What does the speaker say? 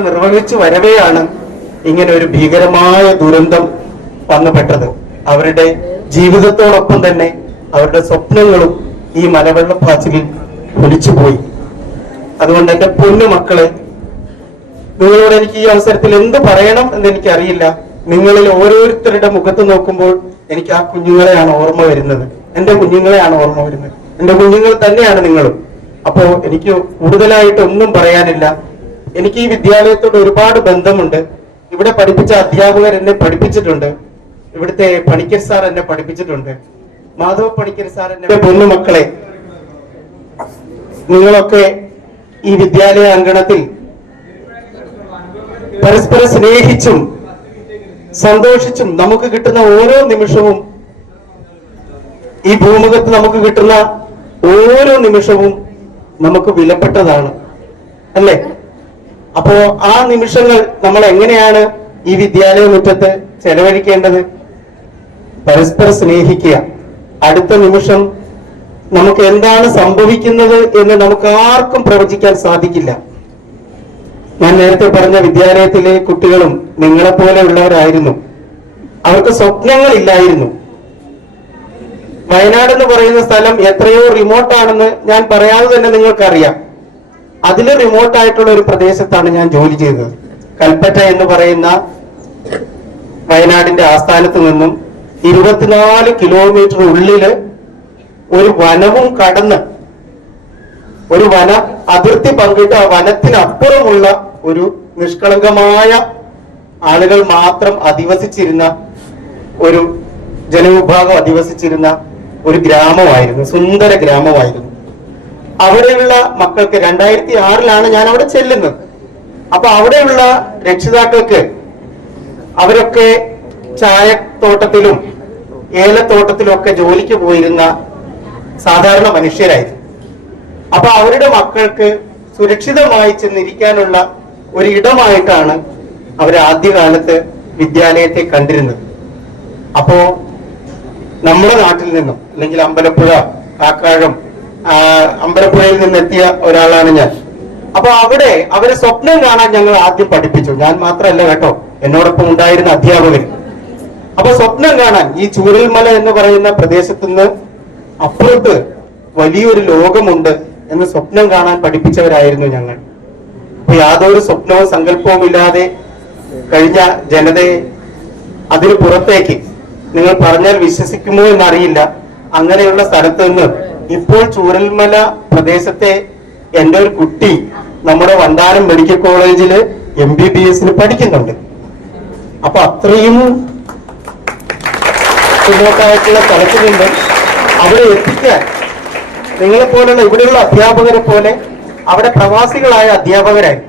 നിർവഹിച്ചു വരവെയാണ് ഇങ്ങനെ ഒരു ഭീകരമായ ദുരന്തം വന്നുപെട്ടത്. അവരുടെ ജീവിതത്തോടൊപ്പം തന്നെ അവരുടെ സ്വപ്നങ്ങളും ഈ മലവെള്ളപ്പാച്ചിലിൽ ഒലിച്ചുപോയി. അതുകൊണ്ട് എന്റെ പൊന്നു മക്കളെ നിങ്ങളോട് എനിക്ക് ഈ അവസരത്തിൽ എന്ത് പറയണം എന്ന് എനിക്കറിയില്ല. നിങ്ങളിൽ ഓരോരുത്തരുടെ മുഖത്ത് നോക്കുമ്പോൾ എനിക്ക് ആ കുഞ്ഞുങ്ങളെയാണ് ഓർമ്മ വരുന്നത്. എന്റെ കുഞ്ഞുങ്ങളെയാണ് ഓർമ്മ വരുന്നത്. എന്റെ കുഞ്ഞുങ്ങൾ തന്നെയാണ് നിങ്ങളും. അപ്പോ എനിക്ക് കൂടുതലായിട്ട് ഒന്നും പറയാനില്ല. എനിക്ക് ഈ വിദ്യാലയത്തോട് ഒരുപാട് ബന്ധമുണ്ട്. ഇവിടെ പഠിപ്പിച്ച അധ്യാപകർ എന്നെ പഠിപ്പിച്ചിട്ടുണ്ട്. ഇവിടുത്തെ പണിക്കർ സാർ എന്നെ പഠിപ്പിച്ചിട്ടുണ്ട്. മാധവ പണിക്കർ സാർ എന്നെ പൊന്നു മക്കളെ നിങ്ങളൊക്കെ ഈ വിദ്യാലയ അങ്കണത്തിൽ പരസ്പരം സ്നേഹിച്ചും സന്തോഷിച്ചും നമുക്ക് കിട്ടുന്ന ഓരോ നിമിഷവും ഈ ഭൂമുഖത്ത് നമുക്ക് കിട്ടുന്ന ഓരോ നിമിഷവും നമുക്ക് വിലപ്പെട്ടതാണ്. അല്ലേ? അപ്പോ ആ നിമിഷങ്ങൾ നമ്മൾ എങ്ങനെയാണ് ഈ വിദ്യാലയ മുറ്റത്ത് ചെലവഴിക്കേണ്ടത്? പരസ്പരം സ്നേഹിക്കുക. അടുത്ത നിമിഷം നമുക്ക് എന്താണ് സംഭവിക്കുന്നത് എന്ന് നമുക്ക് ആർക്കും പ്രവചിക്കാൻ സാധിക്കില്ല. ഞാൻ നേരത്തെ പറഞ്ഞ വിദ്യാലയത്തിലെ കുട്ടികളും നിങ്ങളെ പോലെയുള്ളവരായിരുന്നു അവർക്ക് സ്വപ്നങ്ങളില്ലായിരുന്നു. വയനാട് എന്ന് പറയുന്ന സ്ഥലം എത്രയോ റിമോട്ടാണെന്ന് ഞാൻ പറയാതെ തന്നെ നിങ്ങൾക്കറിയാം. അതിൽ റിമോട്ട് ആയിട്ടുള്ള ഒരു പ്രദേശത്താണ് ഞാൻ ജോലി ചെയ്തത്. കൽപ്പറ്റ എന്ന് പറയുന്ന വയനാടിന്റെ ആസ്ഥാനത്ത് നിന്നും ഇരുപത്തിനാല് കിലോമീറ്റർ ഉള്ളിൽ ഒരു വനവും കടന്ന് ഒരു വന അതിർത്തി പങ്കിട്ട് ആ വനത്തിനപ്പുറമുള്ള ഒരു നിഷ്കളങ്കമായ ആളുകൾ മാത്രം അധിവസിച്ചിരുന്ന ഒരു ജനവിഭാഗം അധിവസിച്ചിരുന്ന ഒരു ഗ്രാമമായിരുന്നു സുന്ദര ഗ്രാമമായിരുന്നു. അവിടെയുള്ള മക്കൾക്ക് രണ്ടായിരത്തി ആറിലാണ് ഞാൻ അവിടെ ചെല്ലുന്നത്. അപ്പൊ അവിടെയുള്ള രക്ഷിതാക്കൾക്ക് അവരൊക്കെ ചായത്തോട്ടത്തിലും ഏലത്തോട്ടത്തിലും ഒക്കെ ജോലിക്ക് പോയിരുന്ന സാധാരണ മനുഷ്യരായിരുന്നു. അപ്പൊ അവരുടെ മക്കൾക്ക് സുരക്ഷിതമായി ചെന്നിരിക്കാനുള്ള ഒരു ഇടമായിട്ടാണ് അവർ ആദ്യകാലത്ത് വിദ്യാലയത്തെ കണ്ടിരുന്നത്. അപ്പോ നമ്മുടെ നാട്ടിൽ നിന്നും അല്ലെങ്കിൽ അമ്പലപ്പുഴ കാക്കാഴം അമ്പലപ്പുഴയിൽ നിന്നെത്തിയ ഒരാളാണ് ഞാൻ. അപ്പൊ അവിടെ അവരെ സ്വപ്നം കാണാൻ ഞങ്ങൾ ആദ്യം പഠിപ്പിച്ചു. ഞാൻ മാത്രമല്ല കേട്ടോ എന്നോടൊപ്പം ഉണ്ടായിരുന്ന അധ്യാപകൻ. അപ്പൊ സ്വപ്നം കാണാൻ ഈ ചൂരൽമല എന്ന് പറയുന്ന പ്രദേശത്ത് നിന്ന് അപ്പുറത്ത് വലിയൊരു ലോകമുണ്ട് എന്ന് സ്വപ്നം കാണാൻ പഠിപ്പിച്ചവരായിരുന്നു ഞങ്ങൾ. അപ്പൊ യാതൊരു സ്വപ്നവും സങ്കല്പവും ഇല്ലാതെ കഴിഞ്ഞ ജനതയെ അതിന് പുറത്തേക്ക്. നിങ്ങൾ പറഞ്ഞാൽ വിശ്വസിക്കുമോ എന്നറിയില്ല. അങ്ങനെയുള്ള സ്ഥലത്ത് നിന്ന് ഇപ്പോൾ ചൂരൽമല പ്രദേശത്തെ എന്റെ ഒരു കുട്ടി നമ്മുടെ വണ്ടാനം മെഡിക്കൽ കോളേജിൽ എം ബി ബി എസിന് പഠിക്കുന്നുണ്ട്. അപ്പൊ അത്രയും പിന്നോട്ടായിട്ടുള്ള തലത്തിൽ നിന്ന് അവിടെ എത്തിക്കാൻ നിങ്ങളെ പോലുള്ള ഇവിടെയുള്ള അധ്യാപകരെ പോലെ അവിടെ പ്രവാസികളായ അധ്യാപകരായി.